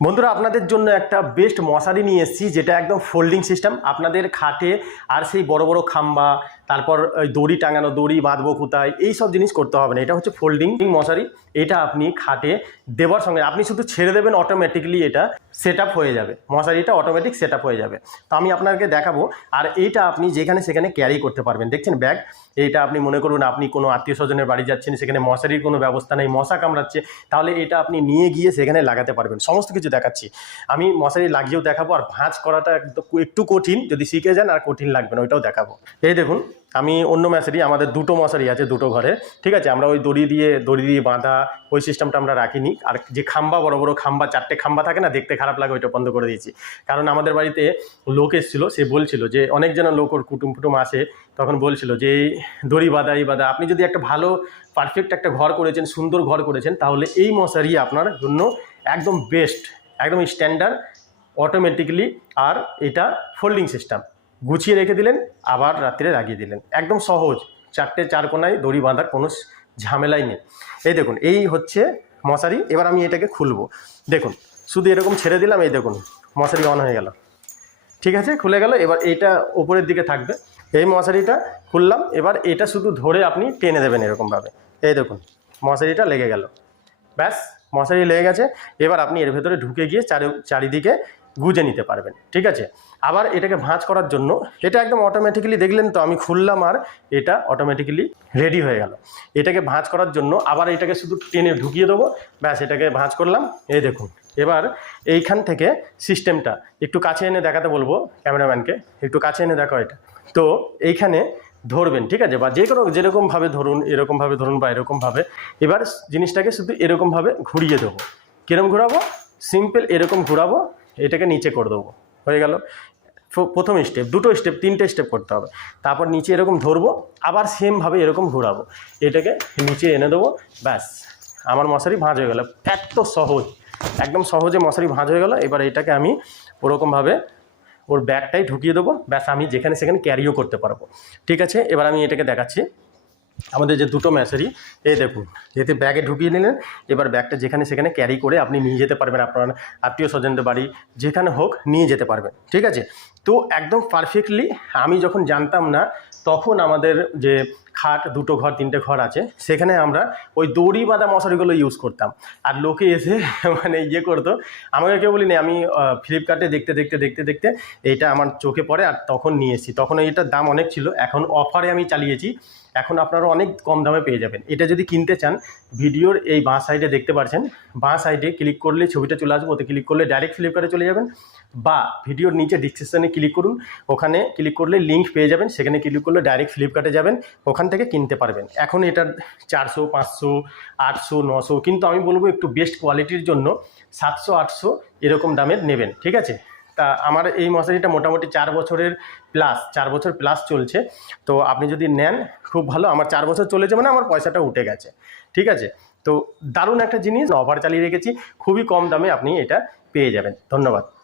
বন্ধুরা আপনাদের জন্য একটা বেস্ট মশারি নিয়ে এসেছি, যেটা একদম ফোল্ডিং সিস্টেম। আপনাদের খাটে আর সেই বড় বড় খাম্বা, তারপর ওই দড়ি টাঙানো, দড়ি বাঁধবো কোথায়, এই সব জিনিস করতে হবে না। এটা হচ্ছে ফোল্ডিং মশারি। এটা আপনি খাটে দেওয়ার সঙ্গে আপনি শুধু ছেড়ে দেবেন, অটোমেটিকলি এটা সেট আপ হয়ে যাবে। মশারিটা অটোমেটিক সেট আপ হয়ে যাবে। তো আমি আপনাকে দেখাবো। আর এইটা আপনি যেখানে সেখানে ক্যারি করতে পারবেন। দেখছেন ব্যাগ, এইটা আপনি মনে করুন আপনি কোনো আত্মীয় স্বজনের বাড়ি যাচ্ছেন, সেখানে মশারির কোনো ব্যবস্থা নেই, মশা কামড়াচ্ছে, তাহলে এটা আপনি নিয়ে গিয়ে সেখানে লাগাতে পারবেন। সমস্ত কিছু দেখাচ্ছি আমি, মশারি লাগিয়েও দেখাবো। আর ভাঁজ করাটা একটু কঠিন, যদি শিখে যান আর কঠিন লাগবে না, ওইটাও দেখাবো। এই দেখুন, আমি অন্য মশারি, আমাদের দুটো মশারি আছে, দুটো ঘরে, ঠিক আছে। আমরা ওই দড়ি দিয়ে বাঁধা ওই সিস্টেমটা আমরা রাখিনি। আর যে খাম্বা, বড় বড় খাম্বা, 4টে খাম্বা থাকে না, দেখতে খারাপ লাগে, ওইটা বন্ধ করে দিয়েছি। কারণ আমাদের বাড়িতে লোক এসেছিলো, সে বলছিল যে অনেকজন লোক, ওর কুটুম ফুটুম আসে, তখন বলছিল যে দড়ি বাঁধা এই বাঁধা। আপনি যদি একটা ভালো পারফেক্ট একটা ঘর করেছেন, সুন্দর ঘর করেছেন, তাহলে এই মশারি আপনার জন্য একদম বেস্ট, একদম স্ট্যান্ডার্ড, অটোমেটিকলি। আর এটা ফোল্ডিং সিস্টেম, গুছিয়ে রেখে দিলেন, আবার রাত্রে লাগিয়ে দিলেন, একদম সহজ। 4টে 4 কোনায় দড়ি বাঁধার কোনো ঝামেলাই নেই। এই দেখুন, এই হচ্ছে মশারি। এবার আমি এটাকে খুলবো। দেখুন, শুধু এরকম ছেড়ে দিলাম, এই দেখুন মশারি অন হয়ে গেল, ঠিক আছে, খুলে গেল। এবার এইটা ওপরের দিকে থাকবে, এই মশারিটা খুললাম। এবার এটা শুধু ধরে আপনি টেনে দেবেন এরকমভাবে, এই দেখুন মশারিটা লেগে গেল, ব্যাস মশারি লেগে গেছে। এবার আপনি এর ভেতরে ঢুকে গিয়ে চারিদিকে গুজে নিতে পারবেন, ঠিক আছে। আবার এটাকে ভাঁজ করার জন্য, এটা একদম অটোমেটিক্যালি, দেখলেন তো আমি খুললাম আর এটা অটোমেটিক্যালি রেডি হয়ে গেল। এটাকে ভাঁজ করার জন্য আবার এটাকে শুধু টেনে ঢুকিয়ে দেবো, ব্যাস এটাকে ভাঁজ করলাম। এই দেখুন, এবার এইখান থেকে সিস্টেমটা একটু কাছে এনে দেখাতে বলবো ক্যামেরাম্যানকে, একটু কাছে এনে দেখো এটা। তো এইখানে ধরবেন, ঠিক আছে, বা যে কোনো যেরকমভাবে ধরুন, এরকমভাবে ধরুন বা এরকমভাবে। এবার জিনিসটাকে শুধু এরকমভাবে ঘুরিয়ে দেবো। কীরকম ঘোরাবো? সিম্পল এরকম ঘোরাবো, এটাকে নিচে করে দেবো, হয়ে গেল। প্রথম স্টেপ, দুটো স্টেপ, 3টে স্টেপ করতে হবে। তারপর নিচে এরকম ধরবো, আবার সেমভাবে এরকম ঘোরাবো, এটাকে নিচে এনে দেবো, ব্যাস আমার মশারি ভাঁজ হয়ে গেল। এত সহজ, একদম সহজে মশারি ভাঁজ হয়ে গেল। এবার এটাকে আমি ওরকমভাবে ওর ব্যাগটাই ঢুকিয়ে দেবো, ব্যাস আমি যেখানে সেখানে ক্যারিও করতে পারবো, ঠিক আছে। এবার আমি এটাকে দেখাচ্ছি। আমাদের যে দুটো মশারি, এই দেখুন, এতে ব্যাগে ঢুকিয়ে নিলেন। এবার ব্যাগটা যেখানে সেখানে ক্যারি করে আপনি নিয়ে যেতে পারবেন, আপনার আত্মীয় স্বজনদের বাড়ি যেখানে হোক নিয়ে যেতে পারবেন, ঠিক আছে। তো একদম পারফেক্টলি, আমি যখন জানতাম না, তখন আমাদের যে খাট, দুটো ঘর 3টে ঘর আছে, সেখানে আমরা ওই দড়ি বাঁধা মশারিগুলো ইউজ করতাম। আর লোকে এসে মানে ইয়ে করতো, আমাকে কেউ বলিনি, আমি ফ্লিপকার্টে দেখতে দেখতে দেখতে দেখতে এইটা আমার চোখে পড়ে, আর তখন নিয়ে এসেছি। তখন এইটার দাম অনেক ছিল, এখন অফারে আমি চালিয়েছি, এখন আপনারা অনেক কম দামে পেয়ে যাবেন। এটা যদি কিনতে চান, ভিডিওর এই বাঁ সাইডে দেখতে পাচ্ছেন, বাঁ সাইডে ক্লিক করলে ছবিটা চলে আসবে, ওতে ক্লিক করলে ডাইরেক্ট ফ্লিপকার্টে চলে যাবেন। বা ভিডিওর নিচে ডিসক্রিপশানে ক্লিক করুন, ওখানে ক্লিক করলে লিঙ্ক পেয়ে যাবেন, সেখানে ক্লিক করলে ডাইরেক্ট ফ্লিপকার্টে যাবেন, ওখান থেকে কিনতে পারবেন। এখন এটার 400, 500, 800, 900, কিন্তু আমি বলবো একটু বেস্ট কোয়ালিটির জন্য 700, 800 এরকম দামের নেবেন, ঠিক আছে। তা আমার এই মশারিটা মোটামুটি 4 বছরের প্লাস, 4 বছর প্লাস চলছে। তো আপনি যদি নেন, খুব ভালো। আমার 4 বছর চলেছে মানে আমার পয়সাটা উঠে গেছে, ঠিক আছে। তো দারুণ একটা জিনিস, অফার চালিয়ে রেখেছি, খুবই কম দামে আপনি এটা পেয়ে যাবেন। ধন্যবাদ।